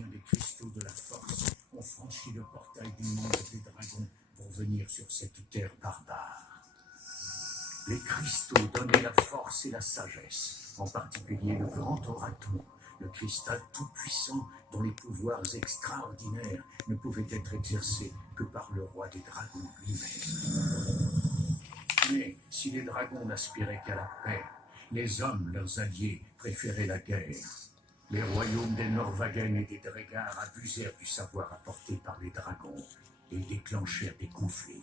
gardiens des cristaux de la force ont franchi le portail du monde des dragons pour venir sur cette terre barbare. Les cristaux donnaient la force et la sagesse, en particulier le grand Oraton, le cristal tout-puissant dont les pouvoirs extraordinaires ne pouvaient être exercés que par le roi des dragons lui-même. Mais si les dragons n'aspiraient qu'à la paix, les hommes, leurs alliés, préféraient la guerre. Les royaumes des Norvagen et des Drekar abusèrent du savoir apporté par les dragons et déclenchèrent des conflits.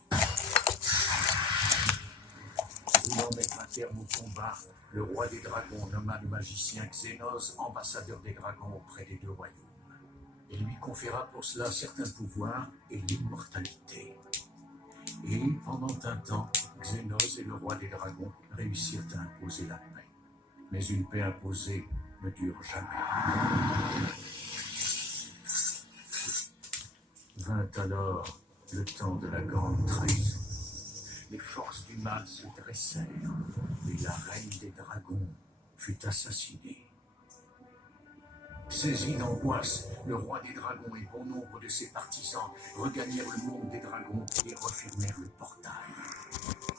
Voulant mettre un terme au combat, le roi des dragons nomma le magicien Xénos ambassadeur des dragons auprès des deux royaumes. Il lui conféra pour cela certains pouvoirs et l'immortalité. Et pendant un temps, Xénos et le roi des dragons réussirent à imposer la paix. Mais une paix imposée ne dure jamais. Vint alors le temps de la grande trahison. Les forces du mal se dressèrent et la reine des dragons fut assassinée. Saisi d'angoisse, le roi des dragons et bon nombre de ses partisans regagnèrent le monde des dragons et refermèrent le portail.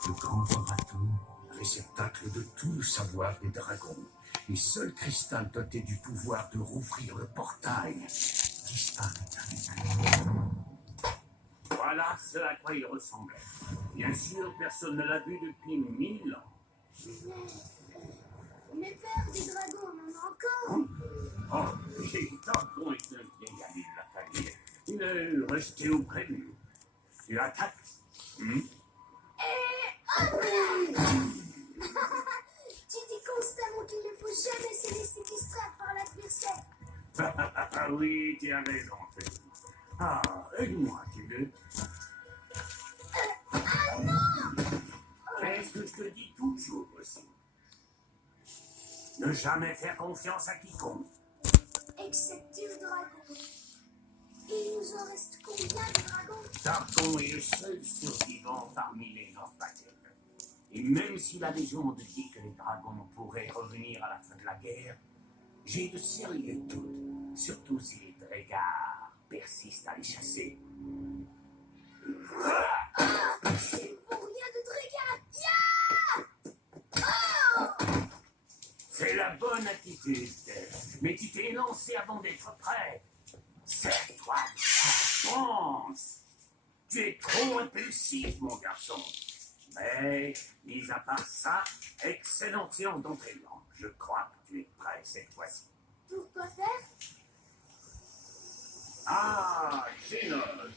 Le grand Oraton, réceptacle de tout le savoir des dragons, et seul cristal doté du pouvoir de rouvrir le portail, disparut avec lui. Voilà ce à quoi il ressemblait. Bien sûr, personne ne l'a vu depuis 1000 ans. Mais père des dragons, on en a encore. Oh, j'ai Targon est un vieil ami de la famille. Il est resté auprès de nous. Tu attaques Tu dis constamment qu'il ne faut jamais se laisser distraire par l'adversaire. Ah oui, tu as raison, Félix. Ah, aide-moi, tu veux. Non! Qu'est-ce que je te dis toujours aussi? Ne jamais faire confiance à quiconque. Excepté le dragon. Il nous en reste combien de dragons? Targon est le seul survivant parmi les Norvagen. Et même si la légende dit que les dragons pourraient revenir à la fin de la guerre, j'ai de sérieux doutes, surtout si les Drekar persistent à les chasser. C'est pour rien de Drekar. C'est la bonne attitude, mais tu t'es lancé avant d'être prêt. Serre-toi, pense. Tu es trop impulsif, mon garçon. Mais, mis à part ça, excellente séance d'entraînement. Je crois que tu es prêt cette fois-ci. Pourquoi faire? Ah, Xénos.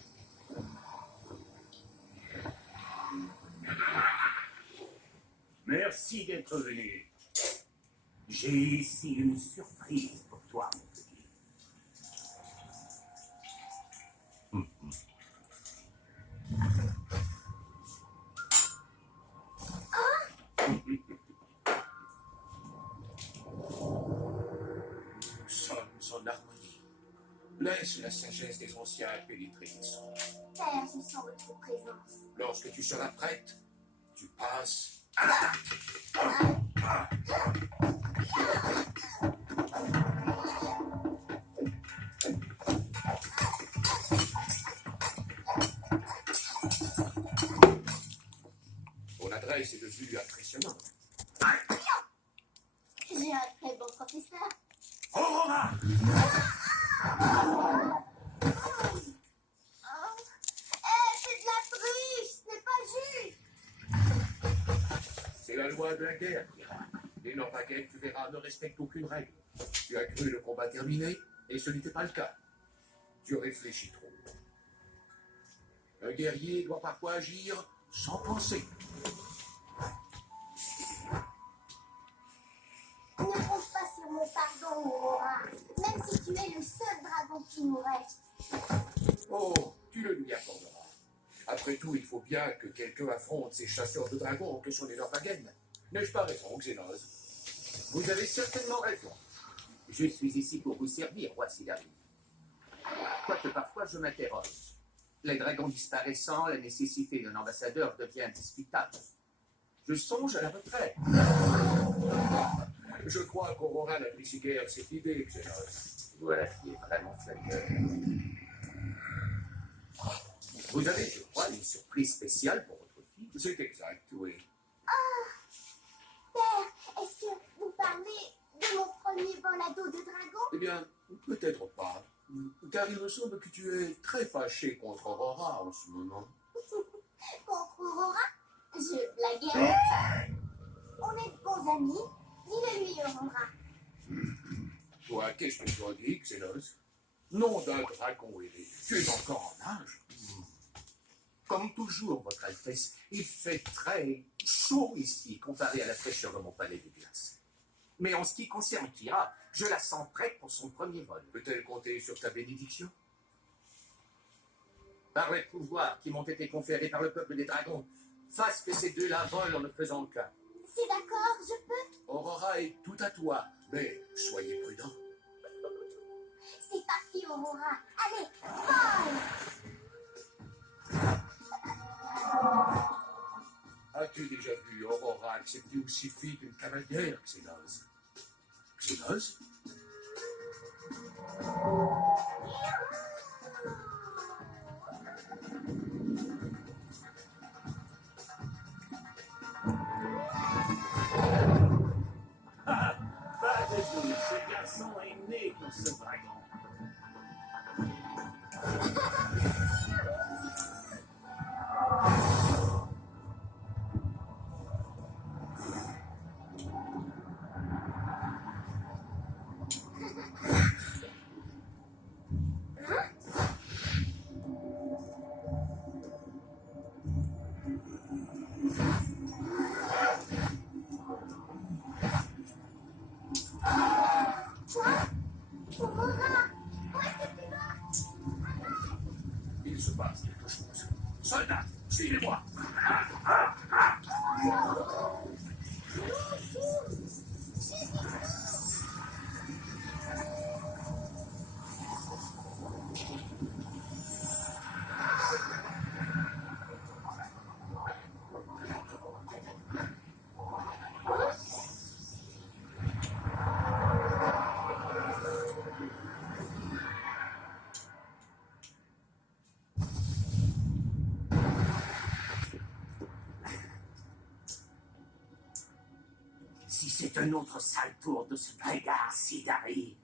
Merci d'être venu. J'ai ici une surprise pour toi, mon petit. Nous sommes en harmonie. Laisse la sagesse des anciens pénétrer tes songes. Père, je sens votre présence. Lorsque tu seras prête, tu passes à l'attaque. Ton adresse est devenue impressionnante. J'ai un très bon professeur. Aurora! C'est de la triche, ce n'est pas juste. C'est la loi de la guerre, Kira. Les Norvagen, tu verras, ne respectent aucune règle. Tu as cru le combat terminé, et ce n'était pas le cas. Tu réfléchis trop. Un guerrier doit parfois agir sans penser. Ne compte pas sur mon pardon, Aurora. Même si tu es le seul dragon qui nous reste. Oh, tu le lui accorderas. Après tout, il faut bien que quelqu'un affronte ces chasseurs de dragons que sont les Norvagen. N'ai-je pas raison, Xénos? Vous avez certainement raison. Je suis ici pour vous servir, roi Sidari. Quoique parfois je m'interroge. Les dragons disparaissant, la nécessité d'un ambassadeur devient discutable. Je songe à la retraite. Je crois qu'Aurora n'apprécie guère cette idée, Xénos. Voilà qui est vraiment flatteur. Vous avez, je crois, une surprise spéciale pour votre fille. C'est exact, oui. Père, est-ce que vous parlez de mon premier vol à dos de dragon? Eh bien, peut-être pas. Car il me semble que tu es très fâché contre Aurora en ce moment. Contre Aurora? Je blaguais. On est de bons amis. Dis-le lui, Aurora. Toi, qu'est-ce que tu en dis, Xenos? Nom d'un dragon ailé. Tu es encore en âge. Comme toujours, Votre Altesse, il fait très chaud ici comparé à la fraîcheur de mon palais de glace. Mais en ce qui concerne Kira, je la sens prête pour son premier vol. Peut-elle compter sur ta bénédiction? Par les pouvoirs qui m'ont été conférés par le peuple des dragons, fasse que ces deux-là volent en ne faisant qu'un. C'est d'accord, je peux? Aurora est tout à toi, mais soyez prudent. C'est parti, Aurora. Allez, vole! As-tu déjà vu Aurora accepter aussi vite une cavalière, Xenos? Xenos? Pas de doute, ce garçon est né pour ce dragon. Aurora, où est-ce que tu vas? Il se passe quelque chose. Soldats, suivez-moi. Si c'est un autre sale tour de ce brigard Sidari.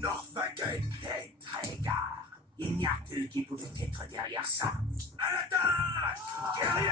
Norvagen. Des Drégar. Il n'y a qu'eux qui pouvaient être derrière ça. À l'attaque! Guerrier!